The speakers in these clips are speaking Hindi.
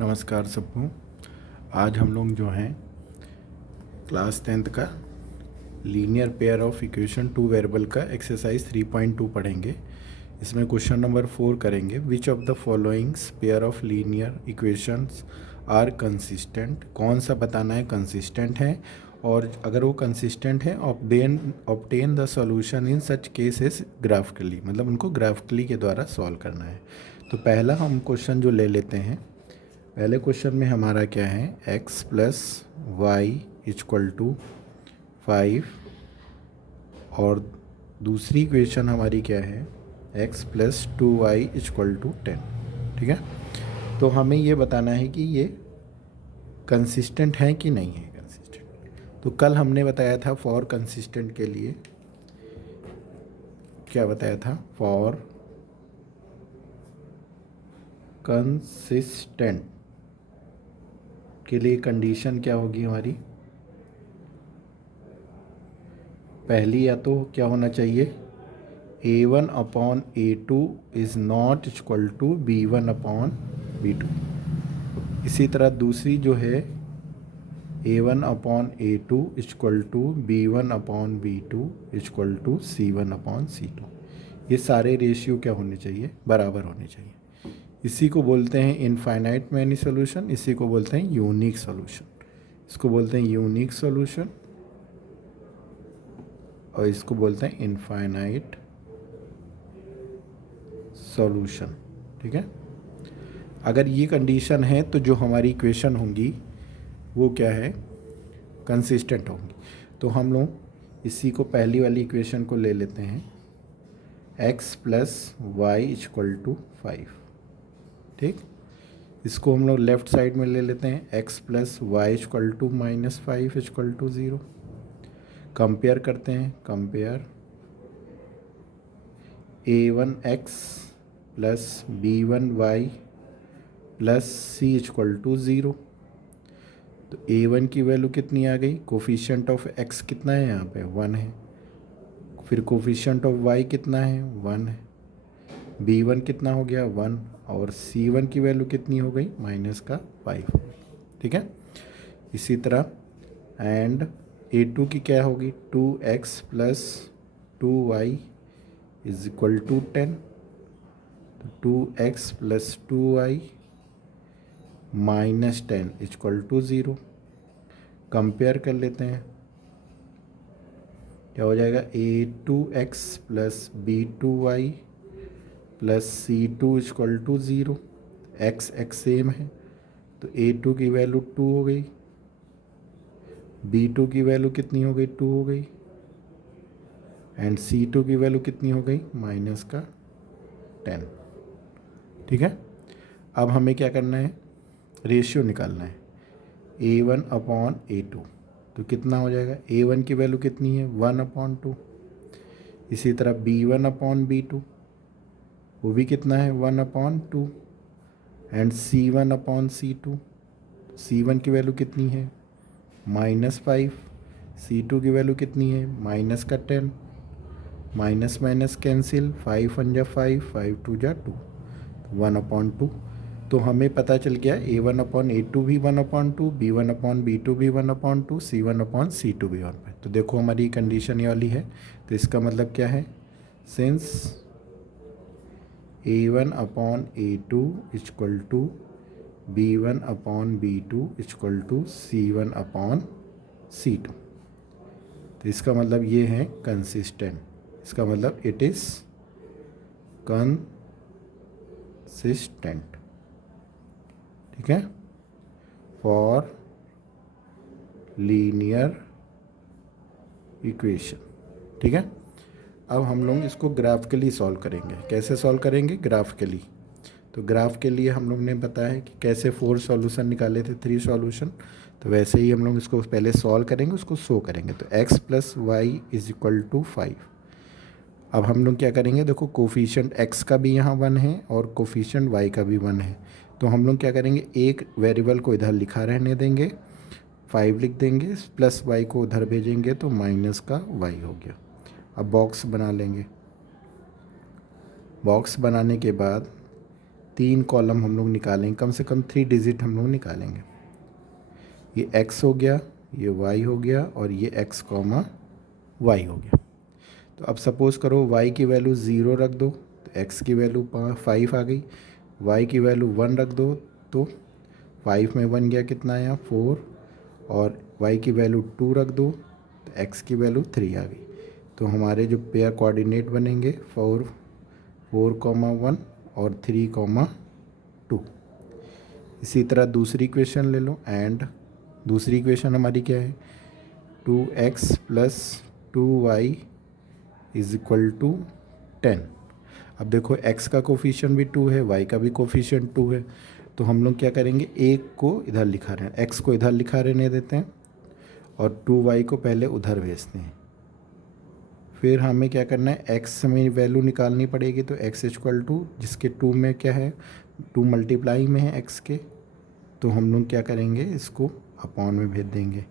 नमस्कार सबको। आज हम लोग जो हैं क्लास 10th का linear pair of equation two variable का एक्सरसाइज 3.2 पढ़ेंगे। इसमें क्वेश्चन नंबर 4 करेंगे। Which of the followings pair of linear equations are consistent. कौन सा बताना है कंसिस्टेंट है, और अगर वो कंसिस्टेंट है obtain the solution in such cases graphically, मतलब उनको ग्राफिकली के द्वारा सॉल्व करना है। तो पहला हम क्वेश्चन जो ले लेते हैं, पहले क्वेश्चन में हमारा क्या है, x plus y equal to 5, और दूसरी इक्वेशन हमारी क्या है, x plus 2y equal to 10। ठीक है, तो हमें ये बताना है कि ये कंसिस्टेंट है कि नहीं है कंसिस्टेंट। तो कल हमने बताया था फॉर कंसिस्टेंट के लिए क्या बताया था, फॉर कंसिस्टेंट के लिए कंडीशन क्या होगी हमारी, पहली या तो क्या होना चाहिए, a1 upon a2 is not equal to b1 upon b2। इसी तरह दूसरी जो है a1 upon a2 equal to b1 upon b2 equal to c1 upon c2। ये सारे रेशियो क्या होने चाहिए, बराबर होने चाहिए। इसी को बोलते हैं इनफाइनाइट मैनी सोल्यूशन, इसी को बोलते हैं यूनिक सोल्यूशन। इसको बोलते हैं यूनिक सोल्यूशन और इसको बोलते हैं इनफाइनाइट सॉल्यूशन। ठीक है, अगर ये कंडीशन है तो जो हमारी इक्वेशन होंगी वो क्या है, कंसिस्टेंट होंगी। तो हम लोग इसी को पहली वाली इक्वेशन को ले लेते हैं, x plus y equal to 5। ठीक, इसको हम लोग लेफ्ट साइड में ले लेते हैं, x plus y equal to -5 equal to 0। Compare करते हैं, compare a1x plus b1y plus c equal to 0। तो a1 की वैल्यू कितनी आ गई, कोफिशिएंट ऑफ x कितना है यहाँ पे 1 है, फिर कोफिशिएंट ऑफ y कितना है 1 है, b1 कितना हो गया 1, और c1 की वैल्यू कितनी हो गई -5। ठीक है, इसी तरह एंड a2 की क्या होगी, 2x plus 2y is equal to 10। तो 2x plus 2y minus 10 equal to 0। Compare कर लेते हैं, क्या हो जाएगा, a2x plus b2y plus c2 equal to 0। x same है, तो a2 की वैल्यू 2 हो गई, b2 की वैल्यू कितनी हो गई 2 हो गई, एंड c2 की वैल्यू कितनी हो गई -10। ठीक है, अब हमें क्या करना है, रेशियो निकालना है a1 अपॉन a2। तो कितना हो जाएगा, a1 की वैल्यू कितनी है 1/2। इसी तरह b1 अपॉन b2 वो भी कितना है 1/2, and c1 upon c2, c1 की वैल्यू कितनी है -5, c2 की वैल्यू कितनी है -10, माइनस माइनस कैंसिल, 5 1 जा 5, 5 2 जा 2, 1/2। तो हमें पता चल गया a1 अपॉन a2 भी 1/2, b1 अपॉन b2 भी 1/2, c1 अपॉन c2 भी 1/2। तो देखो हमारी कंडीशन ये वाली है। तो इसका मतलब क्या है, since a1 upon a2 equal to b1 upon b2 equal to c1 upon c2, तो इसका मतलब ये है कंसिस्टेंट। इसका मतलब इट इज़ कंसिस्टेंट। ठीक है, फॉर लीनियर इक्वेशन। ठीक है, अब हम लोग इसको ग्राफिकली सॉल्व करेंगे। कैसे सॉल्व करेंगे, ग्राफिकली। तो ग्राफ के लिए हम लोग ने बताया है कि कैसे 4 सॉल्यूशन निकाले थे, 3 सॉल्यूशन। तो वैसे ही हम लोग इसको पहले सॉल्व करेंगे, उसको शो करेंगे। तो x plus y is equal to 5। अब हम लोग क्या करेंगे, देखो कोफिशिएंट x का भी यहाँ 1 है और कोफिशिएंट y का भी 1 है। तो हम लोग क्या करेंगे, एक वेरिएबल को इधर लिखा रहने देंगे, 5 लिख देंगे, प्लस y को उधर भेजेंगे तो माइनस का y हो गया। अब बॉक्स बना लेंगे। बॉक्स बनाने के बाद 3 कॉलम हम लोग निकालेंगे, कम से कम 3 डिजिट हम लोग निकालेंगे। ये x हो गया, ये y हो गया और ये x कॉमा y हो गया। तो अब सपोज़ करो y की वैल्यू 0 रख दो तो x की वैल्यू 5 आ गई, y की वैल्यू 1 रख दो तो 5 में 1 गया, कितना आया 4, और y की वैल्यू 2 रख दो तो x की वैल्यू 3 आ गई। तो हमारे जो पेयर कोऑर्डिनेट बनेंगे 4,1 और 3,2। इसी तरह दूसरी इक्वेशन ले लो, एंड दूसरी इक्वेशन हमारी क्या है, 2x plus 2y is equal to 10। अब देखो x का कोफिशिएंट भी 2 है, y का भी कोफिशिएंट 2 है, तो हम लोग क्या करेंगे, एक को इधर लिखा रहे हैं, x को इधर लिखा रहने देते हैं और 2y को पहले उधर भेजते हैं। फिर हमें क्या करना है, x में वैल्यू निकालनी पड़ेगी, तो x इक्वल टू जिसके 2 में क्या है, 2 मल्टीप्लाई में है x के, तो हम लोग क्या करेंगे, इसको अपॉन में भेज देंगे।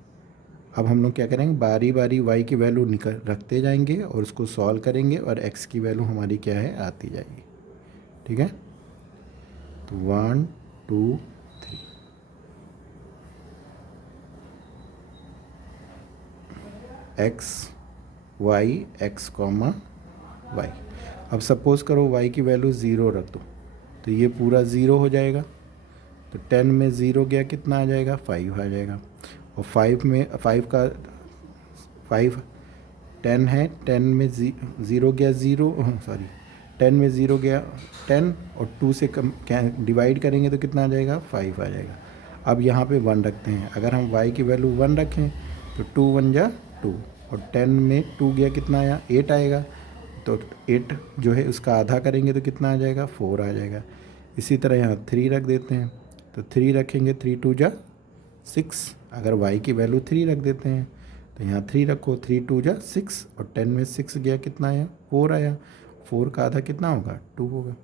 अब हम लोग क्या करेंगे, बारी बारी y की वैल्यू निकल रखते जाएंगे और उसको सॉल्व करेंगे और x की वैल्यू हमारी क्या है, आती जाएगी। ठीक है, तो 1 2 3 x y x comma y। अब सपोज़ करो y की वैल्यू 0 रख दो तो ये पूरा 0 हो जाएगा, तो 10 में 0 गया, कितना आ जाएगा, 5 आ जाएगा। और 5 में 10 है, 10 में 0 गया 0, सॉरी 10 में 0 गया 10, और 2 से कम क्या डिवाइड करेंगे तो कितना आ जाएगा, 5 आ जाएगा। अब यहाँ पे 1 रखते हैं, अगर हम y की वैल्यू 1 रखें तो 2 1 जा 2, और 10 में 2 गया, कितना आया, 8 आएगा, तो 8 जो है उसका आधा करेंगे तो कितना आ जाएगा, 4 आ जाएगा। इसी तरह यहाँ 3 रख देते हैं, तो 3 रखेंगे, 3 2 जा 6, अगर y की वैल्यू 3 रख देते हैं तो यहाँ 3 रखो, 3 2 जा 6, और 10 में 6 गया, कितना आया, 4 आया, 4 का आधा कितना होगा, 2 होगा।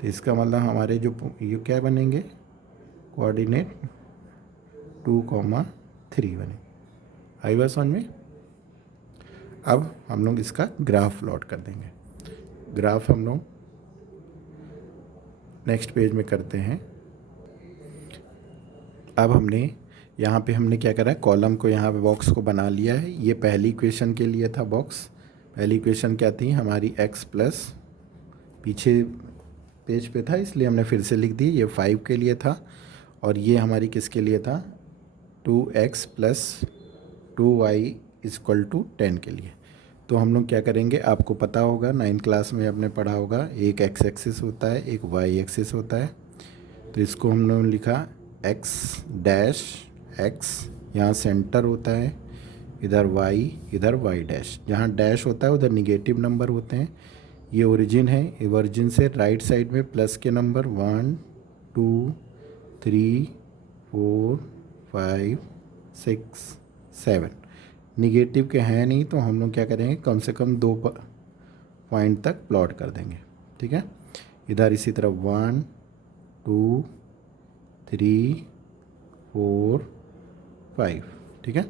तो इसका मतलब हमारे जो ये क्या बनेंगे, कोऑर्डिनेट 2,3 बने। आई बात समझ में। अब हम लोग इसका ग्राफ प्लॉट कर देंगे। ग्राफ हम लोग नेक्स्ट पेज में करते हैं। अब हमने यहाँ पे हमने क्या करा है, कॉलम को यहाँ पे बॉक्स को बना लिया है। ये पहली इक्वेशन के लिए था बॉक्स। पहली इक्वेशन क्या थी हमारी, x प्लस, पीछे पेज पे था इसलिए हमने फिर से लिख दी, ये 5 के लिए था, और ये हमारी किसके लिए था, 2x plus 2y equal to 10 के लिए। तो हम लोग क्या करेंगे, आपको पता होगा 9th क्लास में आपने पढ़ा होगा, एक x एक्सिस होता है, एक y एक्सिस होता है। तो इसको हम लोगों ने लिखा x डैश x, यहाँ सेंटर होता है, इधर y, इधर y डैश। जहाँ डैश होता है उधर निगेटिव नंबर होते हैं। ये ओरिजिन है, ओरिजिन से राइट साइड में प्लस के नंबर 1 2 3 4 5 6 7, निगेटिव के हैं नहीं, तो हम लोग क्या करेंगे, कम से कम 2 पॉइंट तक प्लॉट कर देंगे। ठीक है, इधर इसी तरह 1 2 3 4 5। ठीक है,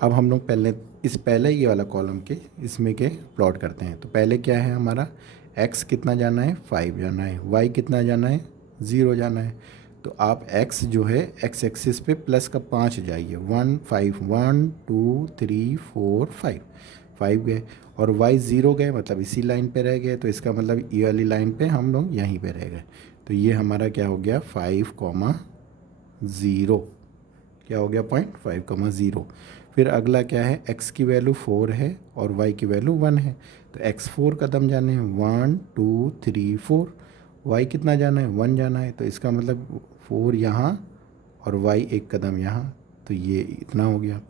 अब हम लोग पहले ये वाला कॉलम के इसमें के प्लॉट करते हैं। तो पहले क्या है हमारा, x कितना जाना है, 5 जाना है, y कितना जाना है, 0 जाना है। तो आप x जो है x एक्सिस पे प्लस का 5 जाइए, 1 5 1 2 3 4 5, 5 गए, और y 0 गए, मतलब इसी लाइन पे रह गए, तो इसका मतलब ये वाली लाइन पे हम लोग यहीं पे रह गए। तो ये हमारा क्या हो गया, 5,0, क्या हो गया पॉइंट, 5,0। फिर अगला क्या है, x की वैल्यू 4 है और y की वैल्यू 1 है, तो x 4 कदम जाने हैं, 1 2 3 4, y कितना जाना है, 1 जाना है, तो इसका मतलब 4 यहाँ और y एक कदम यहाँ, तो ये इतना हो गया।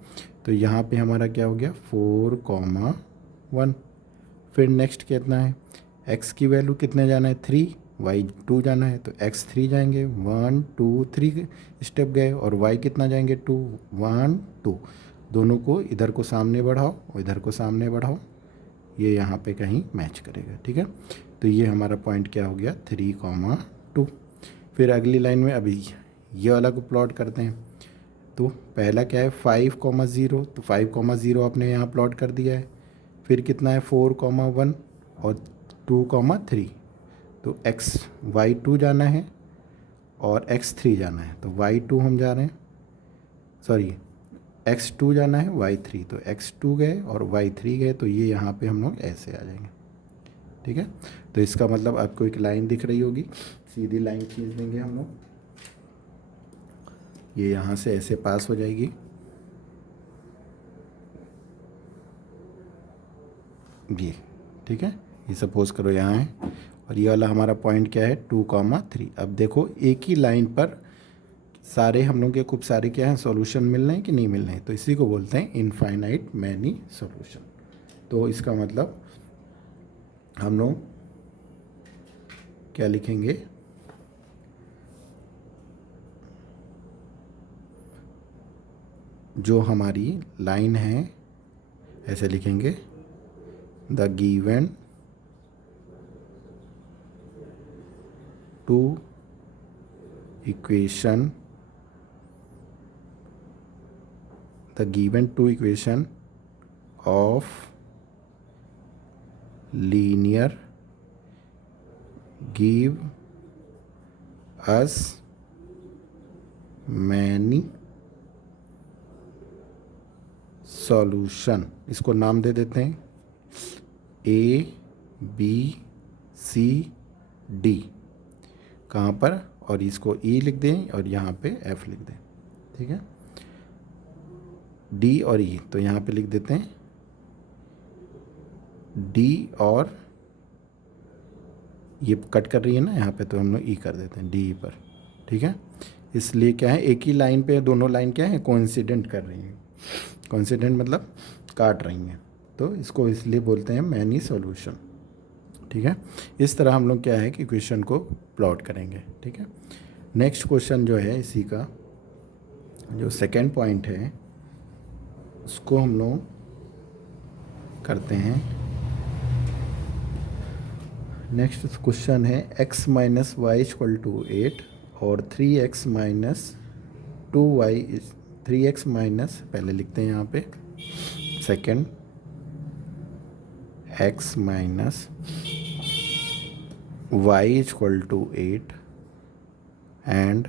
तो यहाँ पे हमारा क्या हो गया, 4,1। फिर नेक्स्ट कितना है, x की वैल्यू कितने जाना है, 3, y 2 जाना है, तो x 3 जाएंगे, 1 2 3 स्टेप गए, और y कितना जाएंगे, 2 1 2, दोनों को इधर को सामने बढ़ाओ और इधर को सामने बढ़ाओ, ये यहाँ पे कहीं मैच करेगा। ठीक है, तो ये हमारा पॉइंट क्या हो गया, 3,2। फिर अगली लाइन में अभी ये वाला को प्लॉट करते हैं। तो पहला क्या है, 5,0, तो 5,0 आपने यहाँ प्लॉट कर दिया है। फिर कितना है, 4,1 और 2,3, तो y2 जाना है और x3 जाना है, तो y2 हम जा रहे हैं, सॉरी x2 जाना है, y3, तो x2 गए और y3 गए, तो ये यहाँ पे हम लोग ऐसे आ जाएंगे। ठीक है, तो इसका मतलब आपको एक लाइन दिख रही होगी, सीधी लाइन खींच देंगे हम लोग, ये यहाँ से ऐसे पास हो जाएगी, ये। ठीक है, ये सपोज करो यहाँ है और ये वाला हमारा पॉइंट क्या है 2,3। अब देखो एक ही लाइन पर सारे हम लोग के खूब सारे क्या हैं सॉल्यूशन मिल रहे हैं कि नहीं मिल रहे हैं, तो इसी को बोलते हैं इनफाइनाइट मैनी सॉल्यूशन। तो इसका मतलब हम लोग क्या लिखेंगे, जो हमारी लाइन है ऐसे लिखेंगे, the given two equation, the given two equation of linear give us many solution। इसको नाम दे देते हैं A B C D, कहाँ पर, और इसको E लिख दें और यहाँ पे F लिख दें। ठीक है, डी और ई, तो यहाँ पे लिख देते हैं डी और ये कट कर रही है ना यहाँ पे, तो हम लोग ई कर देते हैं डी पर। ठीक है, इसलिए क्या है एक ही लाइन पे दोनों लाइन क्या है कोइंसिडेंट कर रही हैं, कोइंसिडेंट मतलब काट रही हैं, तो इसको इसलिए बोलते हैं मैनी सॉल्यूशन। ठीक है, इस तरह हम लोग क्या है कि क्वेश्चन को प्लॉट करेंगे। ठीक है, नेक्स्ट क्वेश्चन जो है इसी का जो सेकेंड पॉइंट है उसको हम लोग करते हैं। नेक्स्ट क्वेश्चन है x minus y equal to 8 और 3x minus 2y, 3x minus, पहले लिखते हैं यहाँ पे second, x minus y equal to 8 and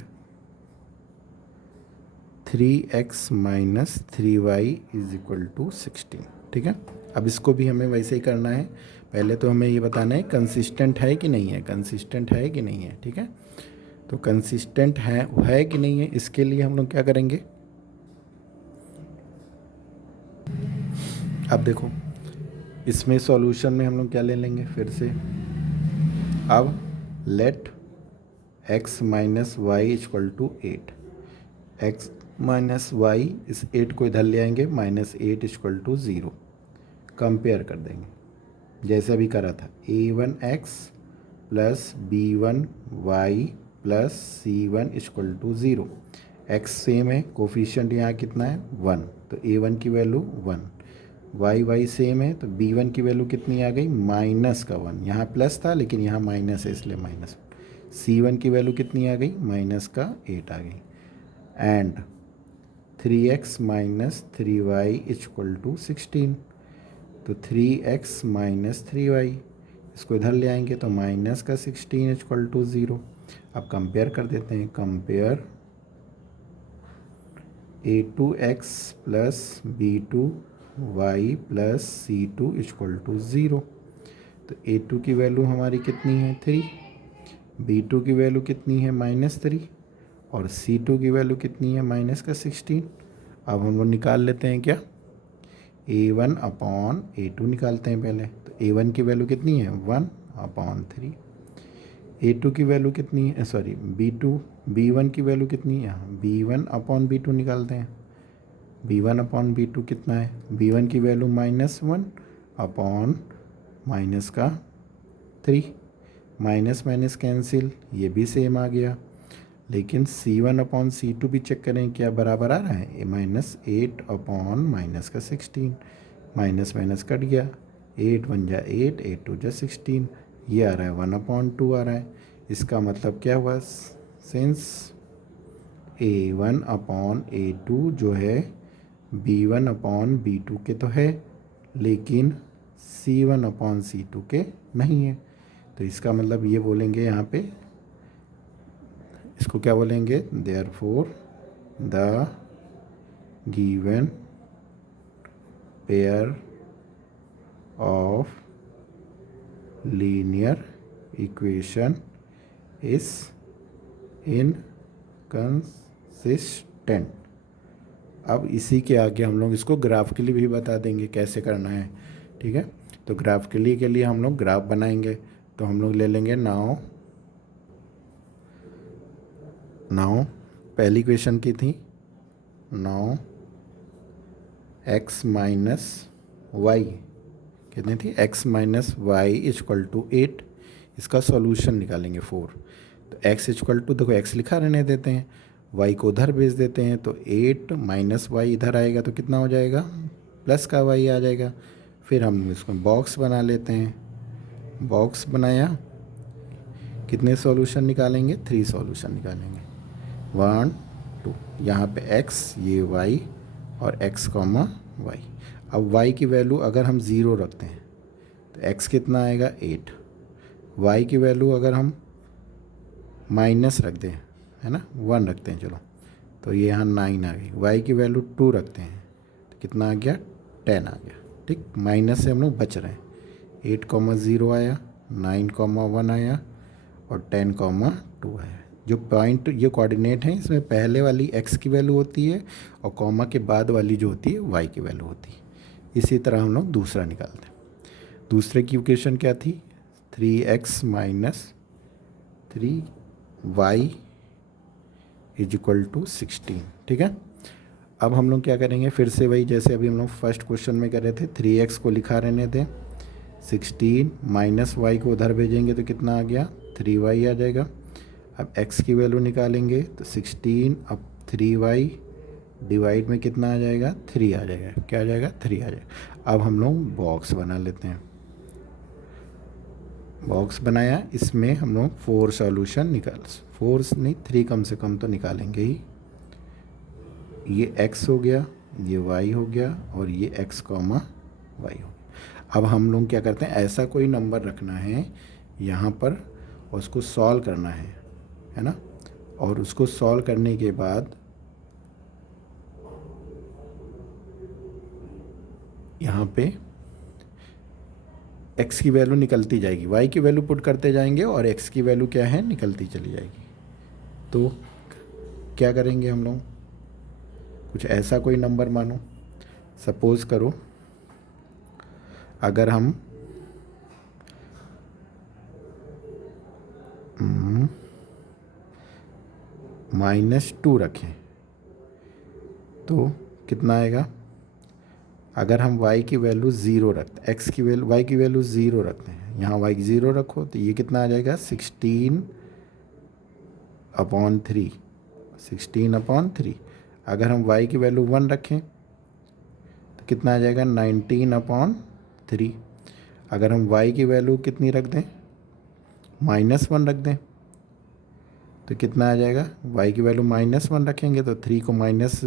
3x minus 3y is equal to 16। ठीक है, अब इसको भी हमें वैसे ही करना है, पहले तो हमें ये बताना है कंसिस्टेंट है कि नहीं है, कंसिस्टेंट है कि नहीं है। ठीक है, तो कंसिस्टेंट है कि नहीं है, इसके लिए हम लोग क्या करेंगे, अब देखो इसमें सॉल्यूशन में हम लोग क्या ले लेंगे फिर से, अब let x minus y equal to 8, x minus y, इस 8 को इधर ले आएंगे, -8 इक्वल टू 0, कंपेयर कर देंगे जैसे अभी करा था, a1x plus b1y plus c1 equal to 0, x same है, कोफिशिएंट यहाँ कितना है 1, तो a1 की वैल्यू 1, y सेम है, तो b1 की वैल्यू कितनी आ गई माइनस का 1, यहाँ प्लस था लेकिन यहाँ माइनस है इसलिए माइनस, c1 की वैल्यू कितनी आ गई माइनस का 8 आ गई, and 3x minus 3y equal to 16, तो 3x माइनस 3y, इसको इधर ले आएंगे तो माइनस का 16 इक्वल टू 0। अब कंपेयर कर देते हैं, compare a2x plus b2y plus c2 equal to 0, तो a2 की वैल्यू हमारी कितनी है 3, b2 की वैल्यू कितनी है -3 और c2 की वैल्यू कितनी है माइनस का 16। अब हम लोग निकाल लेते हैं क्या, a1 अपॉन a2 निकालते हैं पहले, तो a1 की वैल्यू कितनी है 1/3, a2 की वैल्यू कितनी है, सॉरी b1 की वैल्यू कितनी है, b1 अपॉन b2 निकालते हैं, b1 अपॉन b2 कितना है, b1 की वैल्यू -1 अपॉन माइनस का 3, माइनस माइनस कैंसिल, ये भी सेम आ गया, लेकिन c1 अपॉन c2 भी चेक करें क्या बराबर आ रहा है, -8 अपॉन माइनस का 16, माइनस माइनस कट गया, 8 1 जा 8, 8 2 जा 16, ये आ रहा है 1/2 आ रहा है। इसका मतलब क्या हुआ, सिंस a1 अपॉन a2 जो है b1 अपॉन b2 के तो है लेकिन c1 अपॉन c2 के नहीं है, तो इसका मतलब ये बोलेंगे यहाँ पे, इसको क्या बोलेंगे, therefore the given pair of linear equation is inconsistent. अब इसी के आगे हम लोग इसको ग्राफिकली भी बता देंगे कैसे करना है, ठीक है। तो ग्राफिकली के लिए हम लोग ग्राफ बनाएंगे। तो हम लोग ले लेंगे नाउ पहली इक्वेशन की थी, नाउ x माइनस वाई कितनी थी, x minus y equal to 8। इसका सॉल्यूशन निकालेंगे 4। तो x इक्वल टू, देखो x लिखा रहने देते हैं, y को उधर भेज देते हैं, तो 8 माइनस वाई इधर आएगा तो कितना हो जाएगा, प्लस का y आ जाएगा। फिर हम इसको बॉक्स बना लेते हैं, बॉक्स बनाया, कितने सॉल्यूशन निकालेंगे, 3 सॉल्यूशन निकालेंगे, 1 2, यहाँ पे x, ये y और x कॉमा वाई। अब y की वैल्यू अगर हम 0 रखते हैं तो x कितना आएगा 8, y की वैल्यू अगर हम माइनस रख दें, है ना, 1 रखते हैं चलो, तो ये यहाँ 9 आ गई। y की वैल्यू 2 रखते हैं तो कितना आ गया, 10 आ गया, ठीक। माइनस से हम लोग बच रहे हैं, 8,0 आया, 9,1 आया और 10,2 आया। जो पॉइंट, ये कोऑर्डिनेट हैं, इसमें पहले वाली x की वैल्यू होती है और कॉमा के बाद वाली जो होती है y की वैल्यू होती है। इसी तरह हम लोग दूसरा निकालते हैं। दूसरे की इक्वेशन क्या थी, 3x minus 3y is equal to 16, ठीक है। अब हम लोग क्या करेंगे, फिर से वही जैसे अभी हम लोग फर्स्ट क्वेश्चन में कर रहे थे, 3x को लिखा रहने दें, 16 माइनस वाई को उधर भेजेंगे तो कितना आ गया, 3y आ जाएगा। अब x की वैल्यू निकालेंगे तो 16 अब 3y डिवाइड में कितना आ जाएगा, 3 आ जाएगा, क्या आ जाएगा, 3 आ जाएगा। अब हम लोग बॉक्स बना लेते हैं, बॉक्स बनाया, इसमें हम लोग 4 सॉल्यूशन 4 नहीं 3 कम से कम तो निकालेंगे ही। ये x हो गया, ये y हो गया और ये x कॉमा वाई हो गया। अब हम लोग क्या करते हैं, ऐसा कोई नंबर रखना है यहाँ पर और उसको सॉल्व करना है ना। और उसको सॉल्व करने के बाद यहाँ पे x की वैल्यू निकलती जाएगी, y की वैल्यू पुट करते जाएंगे और x की वैल्यू क्या है, निकलती चली जाएगी। तो क्या करेंगे हम लोग, कुछ ऐसा कोई नंबर मानो, सपोज करो अगर हम -2 रखें तो कितना आएगा। अगर हम y की वैल्यू 0 रखते, x की वैल्यू, y की वैल्यू 0 रखते हैं, यहाँ y 0 रखो तो ये कितना आ जाएगा, 16/3, 16/3। अगर हम y की वैल्यू 1 रखें तो कितना आ जाएगा, 19/3। अगर हम y की वैल्यू कितनी रख दें, -1 रख दें तो कितना आ जाएगा, y की वैल्यू -1 रखेंगे तो 3 को माइनस,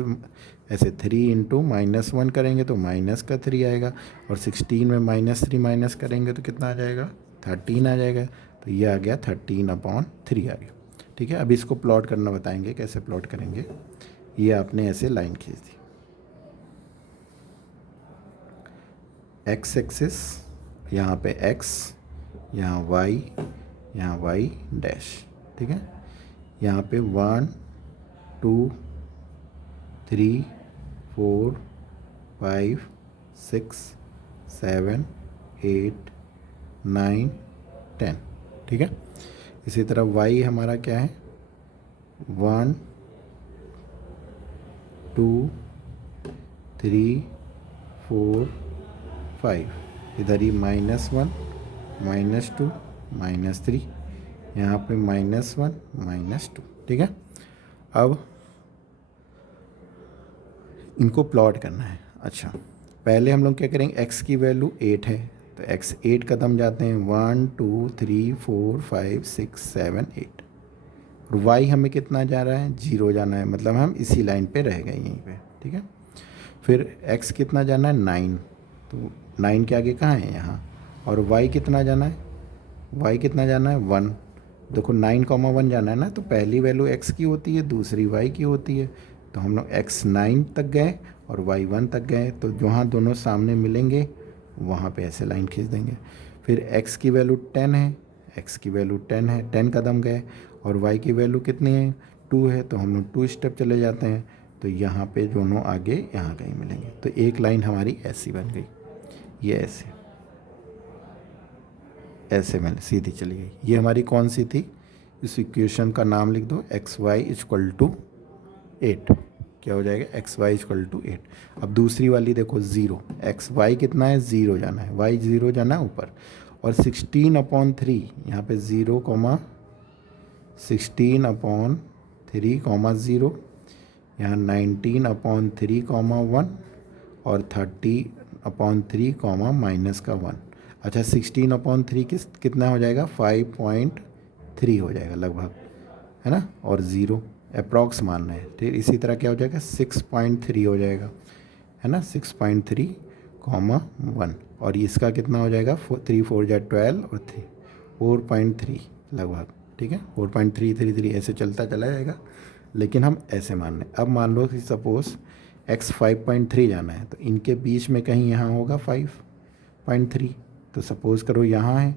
ऐसे 3 इंटू -1 करेंगे तो -3 आएगा, और 16 में -3 माइनस करेंगे तो कितना आ जाएगा, 13 आ जाएगा। तो ये आ गया 13/3 आ गया, ठीक है। अब इसको प्लॉट करना बताएंगे, कैसे प्लॉट करेंगे। ये आपने ऐसे लाइन खींच दी, x एक्सिस, यहाँ पे x, यहाँ y, यहाँ y डैश, ठीक है। यहाँ पे 1 2 3 4 5 6 7 8 9 10, ठीक है। इसी तरह y हमारा क्या है, 1 2 3 4 5, इधर ही -1 -2 -3, यहाँ पे -1 -2, ठीक है। अब इनको प्लॉट करना है। अच्छा, पहले हम लोग क्या करेंगे, x की वैल्यू 8 है तो x 8 कदम जाते हैं, 1 2 3 4 5 6 7 8, और y हमें कितना जा रहा है, 0 जाना है, मतलब हम इसी लाइन पे रह गए यहीं पे, ठीक है। फिर x कितना जाना है, 9, तो 9 के आगे कहाँ है, यहाँ, और y कितना जाना है, y कितना जाना है 1। देखो 9,1 जाना है ना, तो पहली वैल्यू x की होती है, दूसरी y की होती है। तो हम लोग x 9 तक गए और y 1 तक गए, तो जहाँ दोनों सामने मिलेंगे वहाँ पे ऐसे लाइन खींच देंगे। फिर x की वैल्यू 10 है, x की वैल्यू 10 है, 10 कदम गए, और y की वैल्यू कितनी है 2 है, तो हम लोग 2 स्टेप चले जाते हैं, तो यहाँ पे दोनों आगे यहाँ कहीं मिलेंगे। तो एक लाइन हमारी ऐसी बन गई, ये ऐसे ऐसे मैंने सीधी चली गई। ये हमारी कौन सी थी, इस इक्वेशन का नाम लिख दो, एक्स वाई इक्वल टू 8। क्या हो जाएगा, एक्स वाई इक्वल टू 8। अब दूसरी वाली देखो 0, एक्स वाई कितना है 0 जाना है, वाई 0 जाना है ऊपर, और 16/3 यहाँ पे 0, 16/3, 0, यहाँ 19/3, 1, और 30/3, -1। अच्छा 16/3 कितना हो जाएगा 5.3 हो जाएगा लगभग, है ना, और 0 अप्रॉक्स मानना है। फिर इसी तरह क्या हो जाएगा 6.3 हो जाएगा, है ना, 6.3, 1, और इसका कितना हो जाएगा 3 4 जा 12 और 4.3 लगभग, ठीक है, 4.333 ऐसे चलता चला जाएगा, लेकिन हम ऐसे मान लें। अब मान लो कि सपोज़ x 5.3 जाना है, तो इनके बीच में कहीं यहाँ होगा 5.3, तो सपोज़ करो यहाँ है,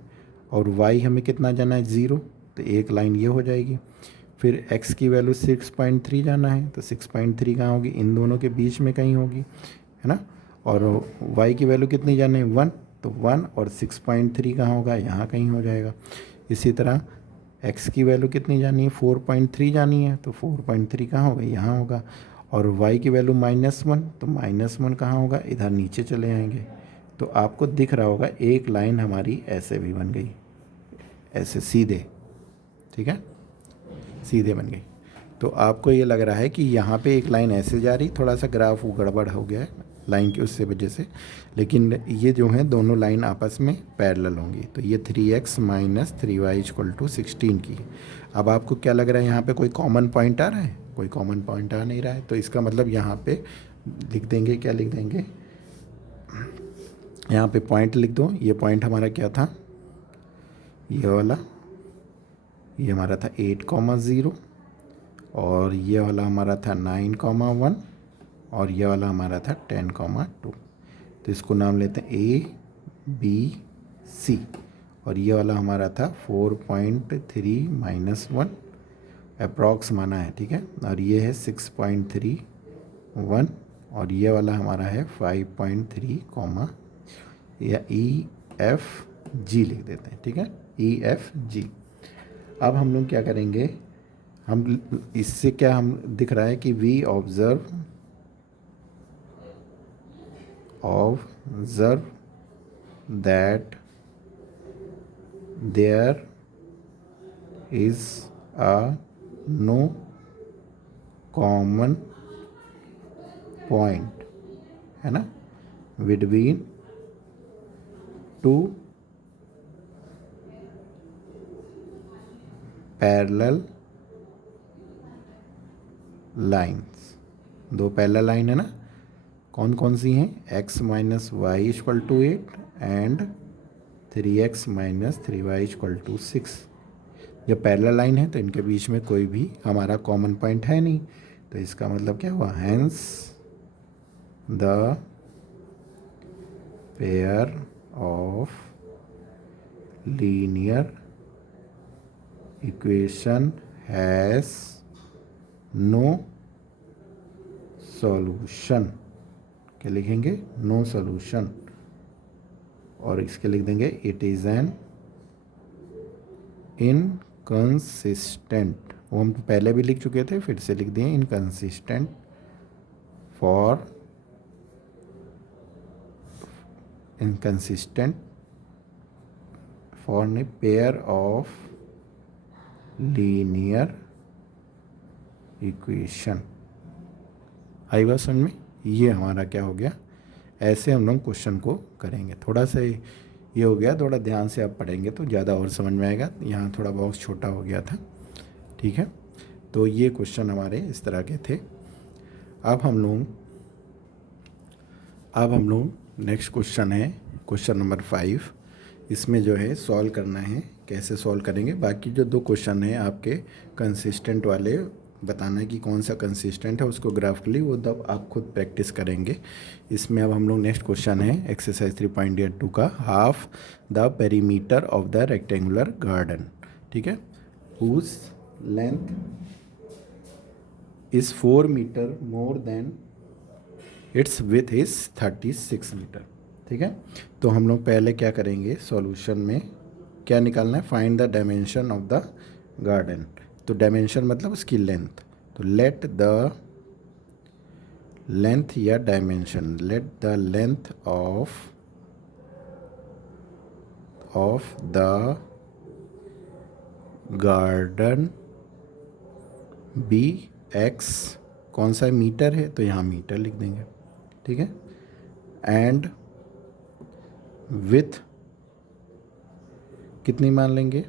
और y हमें कितना जाना है 0, तो एक लाइन ये हो जाएगी। फिर x की वैल्यू 6.3 जाना है, तो 6.3 कहाँ होगी, इन दोनों के बीच में कहीं होगी, है ना, और y की वैल्यू कितनी जानी है 1, तो 1 और 6.3 कहाँ होगा, यहाँ कहीं हो जाएगा। इसी तरह x की वैल्यू कितनी जानी है 4.3 जानी है, तो 4.3 कहाँ होगा, यहाँ होगा, और y की वैल्यू -1, तो -1 कहाँ होगा, इधर नीचे चले आएंगे। तो आपको दिख रहा होगा एक लाइन हमारी ऐसे भी बन गई, ऐसे सीधे, ठीक है, सीधे बन गई। तो आपको ये लग रहा है कि यहाँ पे एक लाइन ऐसे जा रही, थोड़ा सा ग्राफ गड़बड़ हो गया है लाइन की उससे वजह से, लेकिन ये जो है दोनों लाइन आपस में पैरेलल होंगी। तो ये 3x - 3y = 16 की। अब आपको क्या लग रहा है, यहाँ पे कोई कॉमन पॉइंट आ रहा है, कोई कॉमन पॉइंट आ नहीं रहा है, तो इसका मतलब यहाँ पे लिख देंगे, क्या लिख देंगे, यहाँ पे पॉइंट लिख दो। ये पॉइंट हमारा क्या था, ये वाला, ये हमारा था 8,0, और ये वाला हमारा था 9,1, और ये वाला हमारा था 10,2। तो इसको नाम लेते हैं ABC, और ये वाला हमारा था 4.3 - 1 अप्रॉक्स माना है, ठीक है, और ये है 6.31, और ये वाला हमारा है 5.3, या EFG लिख देते हैं, ठीक है, EFG। अब हम लोग क्या करेंगे, हम इससे क्या हम दिख रहा है कि we observe that there is a no common point, है ना, बिटवीन टू पैरेलल लाइन्स। दो पैरेलल लाइन है ना, कौन कौन सी हैं, x - y = 8 and 3x - 3y = 6। जब पैरेलल लाइन है तो इनके बीच में कोई भी हमारा कॉमन पॉइंट है नहीं, तो इसका मतलब क्या हुआ, hence the pair of linear equation has no solution. क्या लिखेंगे, नो सॉल्यूशन, और इसके लिख देंगे इट इज़ एन इनकंसिस्टेंट। वो हम पहले भी लिख चुके थे, फिर से लिख दिए, inconsistent for a pair of linear equation. आई बात समझ में, ये हमारा क्या हो गया, ऐसे हम लोग क्वेश्चन को करेंगे। थोड़ा सा ये हो गया, थोड़ा ध्यान से आप पढ़ेंगे तो ज़्यादा और समझ में आएगा। यहाँ थोड़ा बॉक्स छोटा हो गया था, ठीक है। तो ये क्वेश्चन हमारे इस तरह के थे। अब हम लोग नेक्स्ट क्वेश्चन है क्वेश्चन नंबर 5। इसमें जो है सॉल्व करना है कैसे सॉल्व करेंगे। बाकी जो 2 क्वेश्चन हैं आपके कंसिस्टेंट वाले, बताना है कि कौन सा कंसिस्टेंट है उसको ग्राफिकली, वो तब आप खुद प्रैक्टिस करेंगे। इसमें अब हम लोग नेक्स्ट क्वेश्चन है एक्सरसाइज 3.2 का, half the perimeter of the rectangular garden. ठीक है, whose length is 4 metre more than its width is 36 metre. ठीक है, तो हम लोग पहले क्या करेंगे, सॉल्यूशन में क्या निकालना है, find the dimension of the garden. तो डायमेंशन मतलब उसकी लेंथ, तो लेट द लेंथ या dimension, let the length of the garden be x, कौन सा मीटर है तो यहाँ मीटर लिख देंगे। ठीक है, एंड विथ कितनी मान लेंगे,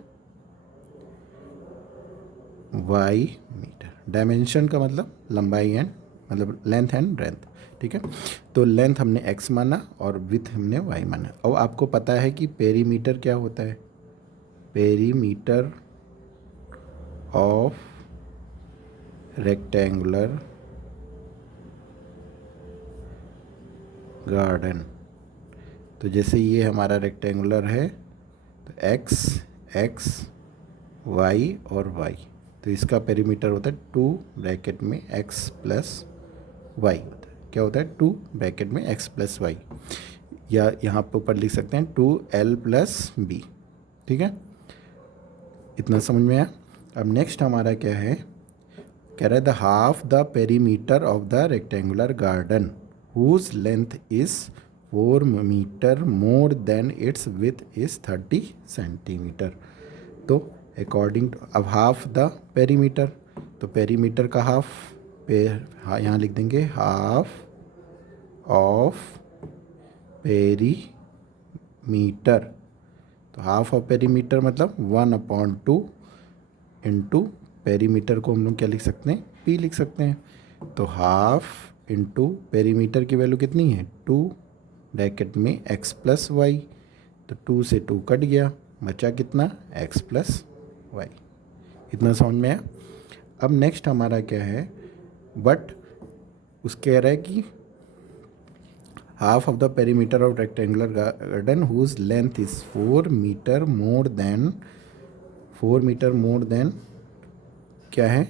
वाई मीटर। डायमेंशन का मतलब लंबाई एंड मतलब लेंथ एंड ब्रेथ। ठीक है, तो लेंथ हमने x माना और विथ हमने y माना। और आपको पता है कि पेरीमीटर क्या होता है, पेरीमीटर ऑफ रेक्टेंगुलर गार्डन। तो जैसे ये हमारा रेक्टेंगुलर है तो x y और y, तो इसका पेरीमीटर होता है 2 ब्रैकेट में x प्लस वाई होता है। क्या होता है, 2 ब्रैकेट में x प्लस वाई, या यहाँ पर ऊपर लिख सकते हैं 2l प्लस बी। ठीक है, इतना समझ में आया। अब नेक्स्ट हमारा क्या है, कह रहा है the half the perimeter of the rectangular garden whose length is 4 metre more than its width is 30 centimetre. तो अकॉर्डिंग टू, अब हाफ द पेरीमीटर, तो पेरीमीटर का हाफ हाँ यहाँ लिख देंगे, हाफ ऑफ पेरीमीटर। तो हाफ ऑफ पेरीमीटर मतलब 1/2 इंटू पेरीमीटर को हम लोग क्या लिख सकते हैं, p लिख सकते हैं। तो हाफ इंटू पेरीमीटर की वैल्यू कितनी है, 2 ब्रैकेट में x प्लस वाई, तो 2 से 2 कट गया, बचा कितना, x प्लस वाई। इतना समझ में आया। अब नेक्स्ट हमारा क्या है, बट उस कह रहा है कि half of the perimeter of rectangular garden whose length is 4 metre more than क्या है,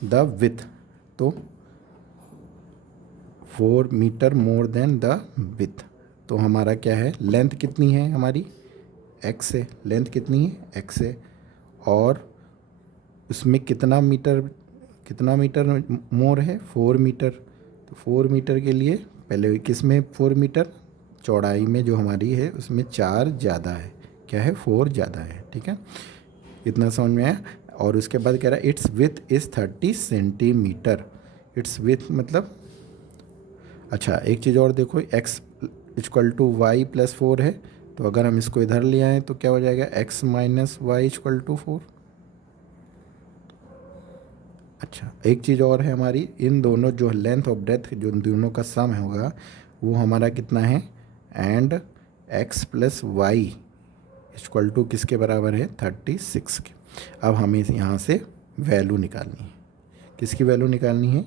द विथ। तो 4 metre more than the width, तो हमारा क्या है, लेंथ कितनी है हमारी, x है, लेंथ कितनी है, x है, और उसमें कितना मीटर मोर है, 4 मीटर। तो 4 मीटर के लिए पहले किस में 4 मीटर, चौड़ाई में जो हमारी है उसमें 4 ज़्यादा है, क्या है, 4 ज़्यादा है। ठीक है, इतना समझ में आया। और उसके बाद कह रहा है its width is 30 centimetre. Its width मतलब, अच्छा एक चीज़ और देखो, x equal to y plus 4 है, तो अगर हम इसको इधर ले आएँ तो क्या हो जाएगा, x minus y equal to 4। अच्छा एक चीज़ और है हमारी, इन दोनों जो लेंथ और ब्रेथ जो दोनों का सम होगा वो हमारा कितना है, and x plus y equal to किसके बराबर है, 36 के। अब हमें यहाँ से वैल्यू निकालनी है, किसकी वैल्यू निकालनी है,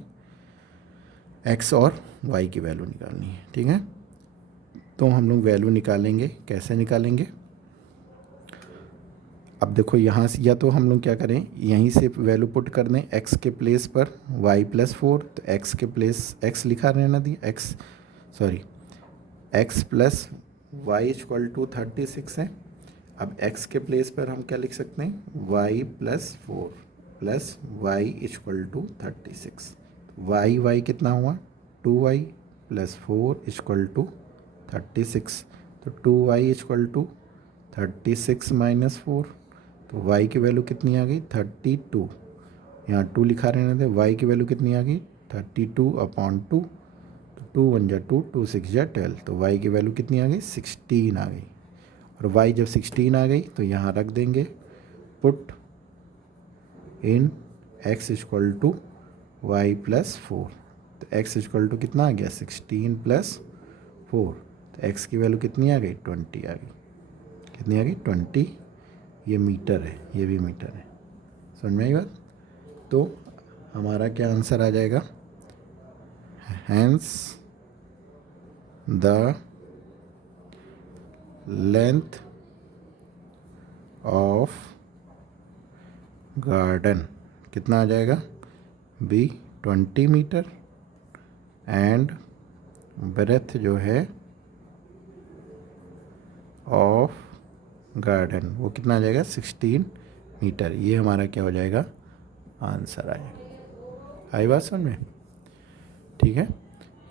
x और y की वैल्यू निकालनी है। ठीक है, तो हम लोग वैल्यू निकालेंगे, कैसे निकालेंगे, अब देखो यहाँ से, या तो हम लोग क्या करें, यहीं से वैल्यू पुट कर दें x के प्लेस पर y प्लस 4, तो x के प्लेस x लिखा रहना दी, x plus y equal to 36 है। अब x के प्लेस पर हम क्या लिख सकते हैं, y plus 4 plus y equal to 36। y कितना हुआ, 2y प्लस 4 इक्वल टू 36, तो 2y इक्वल टू 36 माइनस 4, तो y की वैल्यू कितनी आ गई, 32। यहाँ 2 लिखा रहने दे, y की वैल्यू कितनी आ गई, 32/2, तो 2 1 जा 2, 2 6 जा 12, तो y की वैल्यू कितनी आ गई, 16 आ गई। और y जब 16 आ गई तो यहाँ रख देंगे, put in x equal to y plus 4, तो x इक्वल टू कितना आ गया, 16 प्लस 4, तो x की वैल्यू कितनी आ गई, 20 आ गई। कितनी आ गई, 20 ये मीटर है, ये भी मीटर है। समझ में आई बात? तो हमारा क्या आंसर आ जाएगा? Hence the length of garden कितना आ जाएगा? बी 20 मीटर एंड ब्रेथ जो है ऑफ गार्डन वो कितना आ जाएगा? 16 मीटर। ये हमारा क्या हो जाएगा? आंसर आएगा। आई बात समझ में? ठीक है।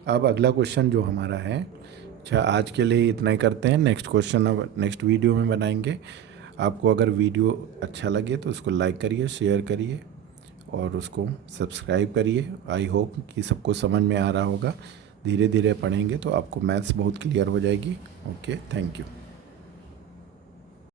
अब अगला क्वेश्चन जो हमारा है, अच्छा आज के लिए इतना ही करते हैं। नेक्स्ट क्वेश्चन अब नेक्स्ट वीडियो में बनाएंगे। आपको अगर वीडियो अच्छा लगे तो उसको लाइक करिए, शेयर करिए और उसको सब्सक्राइब करिए। आई होप कि सबको समझ में आ रहा होगा। धीरे धीरे पढ़ेंगे तो आपको मैथ्स बहुत क्लियर हो जाएगी। Okay, thank you.